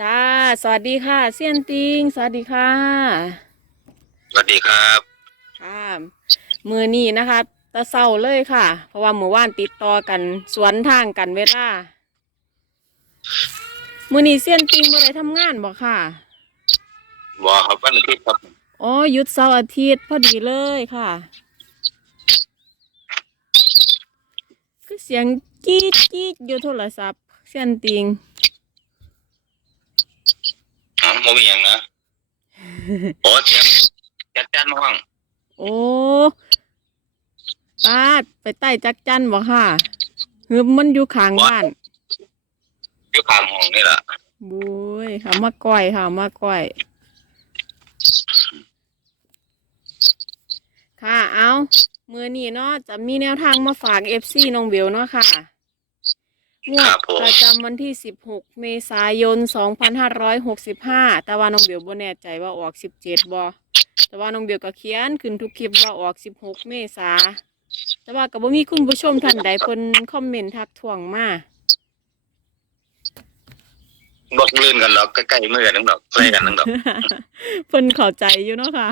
จ้า สวัสดีค่ะ เซียนติง สวัสดีค่ะ สวัสดีครับค่ะมือนี้นะคะตะเศร้าเลยค่ะ เพราะว่าหมู่ว่านติดต่อกันสวนทางกันเวลามือนี้เซียนติงบ่ได้ทำงานบ่ค่ะบอกครับวันอาทิตย์ครับอ๋อหยุดเสาร์อาทิตย์พอดีเลยค่ะคือเสียงจี๊ดจี๊ดอยู่โทรศัพท์ เซียนติง อ๋อโมมีอย่างนะโอ้เสียงจัดจันห้อง โอ้ปาดไปใต้จักจันบ่ค่ะคือมันอยู่ข้างบ้านอยู่ข้างห้องนี่แหละบุ้ยค่ะมาก้อยค่ะมาก้อย ค่ะเอามือนี้เนาะจะมีแนวทางมาฝากเอฟซีน้องเบลเนาะค่ะ งวดประจำวันที่ 16 เมษายน 2565 แต่ว่าน้องเบลบ่แน่ใจว่าออก 17บ่แต่ว่าน้องเบลก็เขียนขึ้นทุกคลิปว่าออก 16 เมษา แต่ว่าก็บ่มีคุณผู้ชมท่านใดเพิ่นคอมเมนต์ทักท้วงมาบกลื่นกันหรอกใกล้ๆมือกันนึงดอกใกล้กันนึงดอกเพิ่นเข้าใจอยู่เนาะค่ะ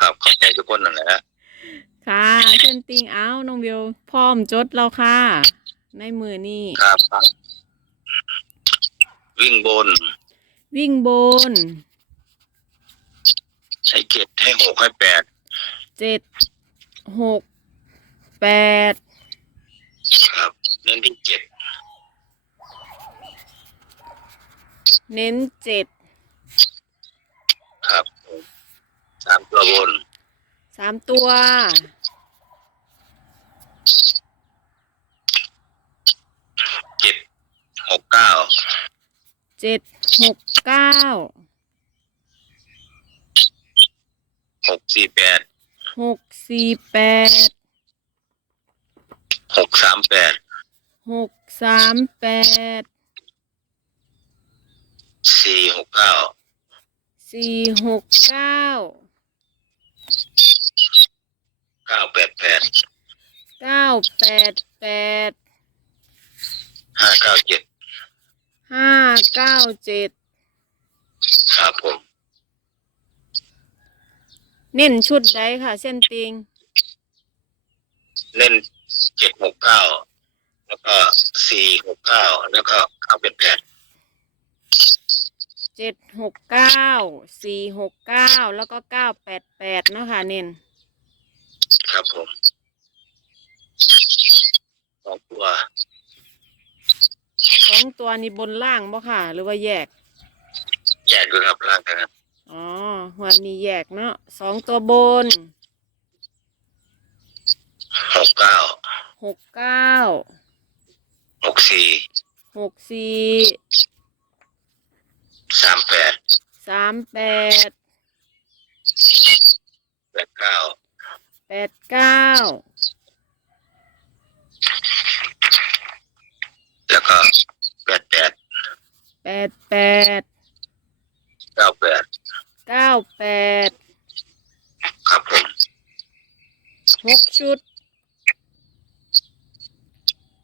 ครับเข้าใจทุกคนนั่นแหละ ค่ะเช่นติงเอาน้องเบลพร้อมจดแล้วค่ะ ในมือนี่ครับครับ วิ่งบน วิ่งบนให้เจ็ดให้หกให้แปดเจ็ดหกแปดครับเน้นที่เจ็ดเน้นเจ็ดครับสามตัวบนสามตัว เจ็ด หกเก้าเจ็ดหกเก้าหกสี่แปดหกสี่แปดหกสามแปดหกสามแปดสี่หกเก้าสี่หกเก้าเก้าแปดแปดเก้าแปดแปดห้าเก้าเจ็ด ห้าเก้าเจ็ดครับผม เน้นชุดใดค่ะ เส้นติงเล่นเจ็ดหกเก้าแล้วก็สี่หกเก้าแล้วก็เก้าเป็นแปดเจ็ดหกเก้าสี่หกเก้าแล้วก็เก้าแปดแปดเนาะค่ะเน้นครับผมสองตัว สองตัวนี้บนล่างบ่ค่ะ หรือว่าแยก แยกด้วยครับร่างนะครับ อ๋อวันนี้แยกเนาะสองตัวบนหกเก้าหกเก้าหกสี่หกสี่สามแปดสามแปดแปดเก้าแปดเก้า แล้วก็แปดแปด แปดแปดเก้าแปดเก้าแปดครับผมหกชุด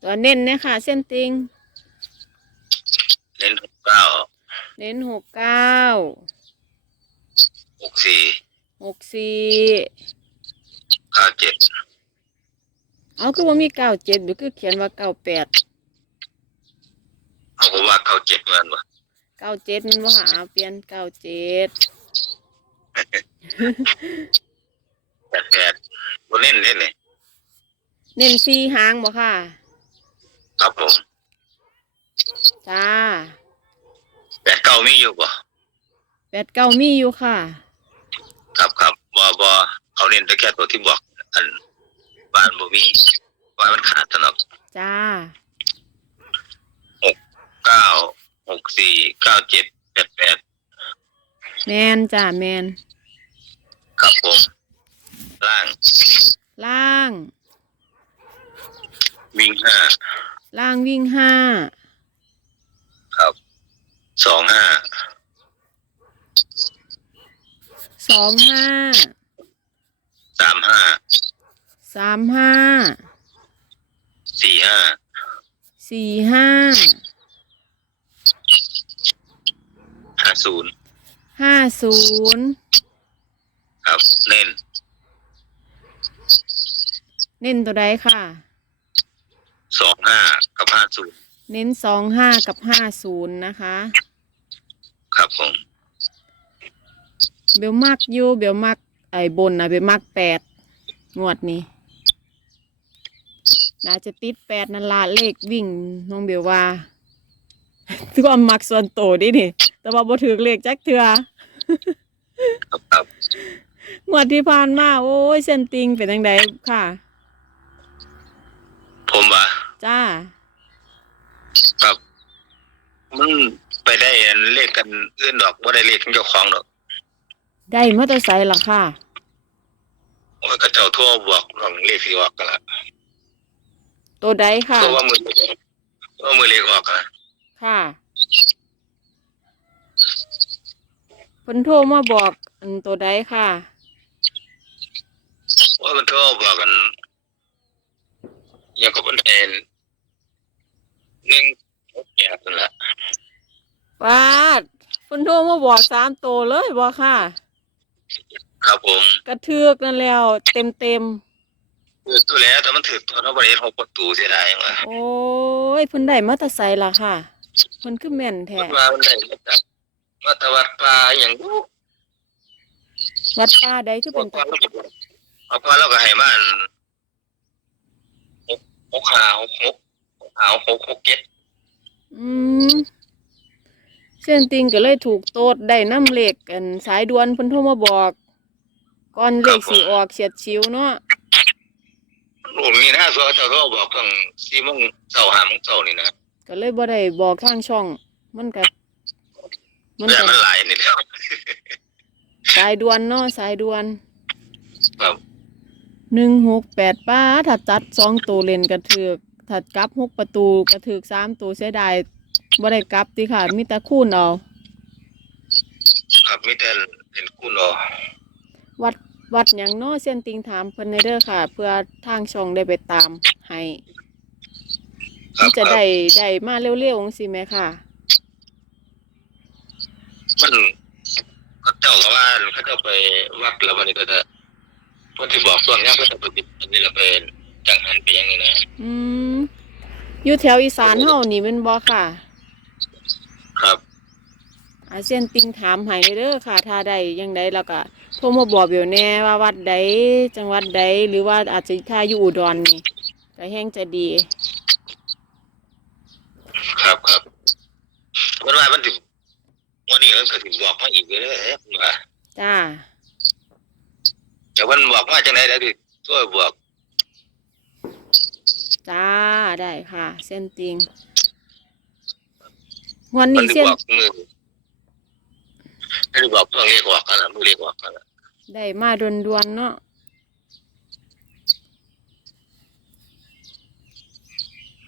ตัวเน้นเนี่ยค่ะ เส้นติงเล่นหกเก้าเน้นหกเก้าหกสี่หกสี่เก้าเจ็ดเอาคือว่ามีเก้าเจ็ดหรือคือเขียนว่าเก้าแปดเอาผมว่าเก้าเจ็ดเหมือนวะเก้าเจ็ดมันว่าหาเปลี่ยนเก้าเจ็ดแปดแปดผมเล่นเล่นเลยเน้นสี่หางบ่ค่ะ ครับผมจ้าแปดเก้ามีอยู่ป่ะแปดเก้ามีอยู่ค่ะ ครับครับบอบอเอาเล่นแต่แค่ตัวที่บอก อันบ้านบ่มีว่ามันขาดสนอกจ้าเก้า หกสี่เก้าเจ็ดแปดแปดแมนจ้าแมนครับผม ล่าง ล่าง วิ่งห้าล่างวิ่งห้าครับสองห้าสองห้าสามห้าสามห้าสี่ห้าสี่ห้า ศูนย์ห้าศูนย์ครับ เน้นเน้นตัวใดค่ะ สองห้ากับห้าศูนย์เน้นสองห้ากับห้าศูนย์นะคะ ครับผมเบลมักอยู่เบลมักไอ้บนนะเบลมักแปดงวดนี้น่าจะติดแปดนั่นละเลขวิ่งน้องเบลว่าถือว่ามักส่วนโตวดินี่ แต่ว่าบ่ถือเลขจักเทือครับครับงวดที่ผ่านมา โอ้ยเส้นติงเป็นจังไดค่ะ ผมว่าจ้า ครับ มันไปได้อันเลขกันเอื้อนดอกว่าได้เลขของเจ้าของดอกได้มาแตอร์ไซค์ล่ะค่ะว่าก็เจ้าทั่วบอกของเลขที่ออกกันละตัวใดค่ะเพราะว่ามือว่ามือเลขออกกันละค่ะ เพิ่นโทรมาบอกอันตัวใดค่ะว่ามันทั่วบอกกันอย่างกับมันเอนหนึ่งหกแปดนั่นแหละวาดเพิ่นโทรมาบอกสามตัวเลยบอกค่ะ ครับผมกระเทือกนั่นแล้ว เต็มเต็มคือตัวแล้วแต่มันถือตัวเราบริเวณหกประตูเสียดายว่ะๆโอ้ยเพิ่นได้มาแตะไซล่ะค่ะเพิ่นคือแม่นแท้ มันมามันได้มาจาก มาตะวัดป่าอย่างนู้วัดป้าใดคือพอเป็นก่อนเราก็เอาก่อนเราก็ให้มาอันหกหกหาหกหกหกหาหกหกเจ็ดอืมเส้นติงก็เลยถูกโตดได้น้ำเหล็กกันสายด่วนเพิ่นโทรมาบอก ก่อนเลขสิออกเฉียดชิวเนาะหนูนี่นะส่วนเจ้าก็บอกตั้งสี่โมงเช้าห้าโมงเช้านี่นะก็เลยบ่ได้บอกทางช่อง มันก็ มันแต่ก็มันหลายนี่แหล้วสายด่วนเนาะสายด่วนครับหนึ่งหกแปดป้าถ้าจัดสองตัวเล่นกระถือกถ้ากลับหกประตูกระถือกสามตัวเสียดายบ่ได้กลับติค่ะมีแต่คูณเอา ครับมีแต่เป็นกู้เนาะวัดวัดหยังเนาะเส้นติงถามเพิ่นในเด้อค่ะ เพื่อทางช่องได้ไปตามให้ครัมับนจะครับ ได้ได้มาเร็วๆจังซี่แหมค่ะ มันเขาเจ้าก็ว่าเขาเจ้าไปวัดแล้ววันนี้ก็จะพอที่บอกส่วนนี้ก็จะไปอันนี้เราเป็นจังหันไปอย่างนี้นะอืมอยู่แถวอีสานเฮานี่แม่นบ่ค่ะ ครับอาเซียนติงถามให้เด้อค่ะถ้าได้ยังไดแล้วก็โทรมาบอกเบลแน่ว่าวัดใดจังหวัดใดหรือว่าอาจจะถ้าอยู่อุดรนี่ก็แห้งจะดี ครับครับวันว่ามันถึง วันนี้มันก็ถึงบอกมาอีกเลยคุณว่าจ้าแต่วันบอกว่าจังไหนได้ดิช่วยบอกจ้าได้ค่ะ เส้นติงวันมันนี้ถึงเส้นบอกมือไม่ได้บอกเพื่อนเรียกออกกันละมือเรียกออกกันละได้มาด่วนๆเนาะ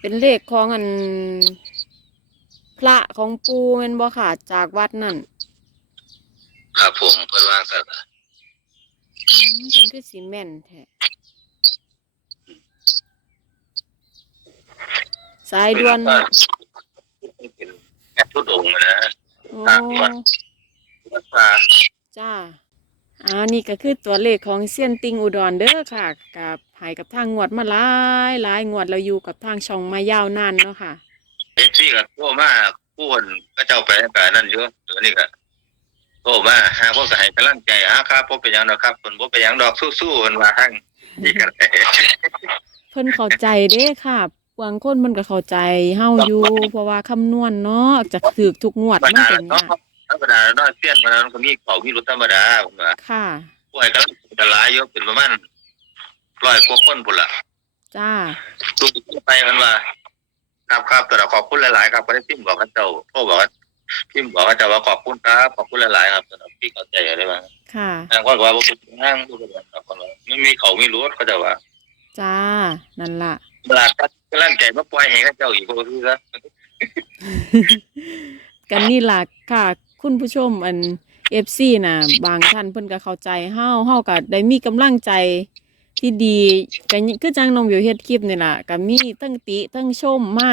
เป็นเลขของอัน พระของปูแม่นบ่ค่ะ จากวัดนั่นครับผมเพิ่นว่าสัตว์อืมเป็นคือสีแม่นแท้สายด่วนเป็นแอปทุดงค์นะโอ้วัดป่าจ้าอ่านี่ก็คือตัวเลขของเซียนติงอุดรเด้อค่ะ กับใหายกับทางงวดมาหลายหลายงวดเราอยู่กับทางช่องมายาวนานเนาะค่ะ เอฟซีก็โทรมาผู้คนก็เจ้าไปแต่นั่นเยอะเดี๋ยวนี้ก็โทรมาหาพวกก็ให้กำลังใจอะครับบ่เป็นหยังดอกครับเพิ่นบ่เป็นหยังดอกสู้ๆเพิ่นว่าทั้งนี่ก็ได้เพิ่นเข้าใจเด้ค่ะบางคนมันก็เข้าใจเฮาอยู่ เพราะว่าคำนวณเนาะจะถือทุกงวดธรรมมันดาเป็นเนาะยากธรรมดาเนาะเสี้ยนมันก็มีเขามีรถธรรมดาผมว่าค่ะ ป่วยก็จะหลายอยู่เป็นประมาณร้อยกว่าคนพุ่นล่ะ จ้า ลูกไปมันว่า ครับครับแต่เราขอบคุณหลายๆครับก็ได้พิมพ์บอกกับเจ้าโทรบอกว่าพิมพ์บอกกับเจ้าว่าขอบคุณครับขอบคุณหลายๆครับสำหรับที่เข้าใจอะไรบ้างค่ะทางว่าว่าบ่เป็นทางบ่เป็นหยังครับคนว่าไม่มีเขามีรถเขาจะว่าจ้านั่นล่ะเวลาก็กำลังใจมาปล่อยให้กับเจ้าอีกบ่คือซะกันนี่ล่ะค่ะ คุณผู้ชมอัน FC น่ะบางท่านเพิ่นก็เข้าใจเฮาเฮาก็ได้มีกำลังใจ ที่ดีก็คือจังน้องวิวเฮ็ดคลิปนี่ล่ะก็มีทั้งติทั้งชมมา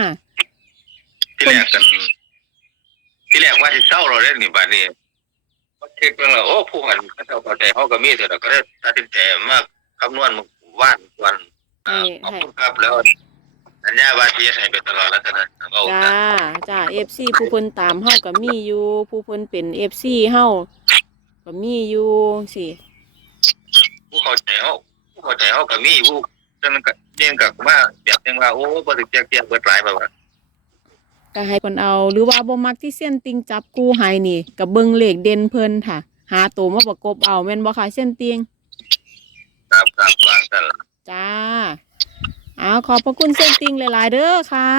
ที่แรกกันที่แรกว่าสิเศร้าเราเล่นนี่บัดนี้มาคิดเบิ่งแล้วโอ้ผู้หันเขาเจ้าเข้าใจเขาก็มีแต่เราก็ได้ตัดสินใจมาคำนวณมาว่านวันอ่าขอบคุณครับแล้วสัญญาว่าที่จะให้ไปตลอดแล้วกันนะเอาจ้าจ้า FC ผู้เพิ่นตามเฮาก็มีอยู่ผู้เพิ่นเป็น FC เฮาก็มีอยู่สิผู้เข้าใจเขาผู้ เข้าใจเขาก็มีผู้ฉะนั้นก็เรียนกับมาแบบนึงว่าโอ้บ่ถึกแจกแจกเบิดหลายแบบว่าก็ให้เพิ่นเอาหรือว่าบ่มักที่เส้นติงจับกู้ให้นี่ก็เบิ่งเลขเด่นเพิ่นค่ะ หาตัวมาประกบเอาแม่นบ่ค่ะเส้นติงครับครับวางกันล่ะจ้าเอาขอบพระคุณเส้นติงหลาย ๆ เด้อค่ะ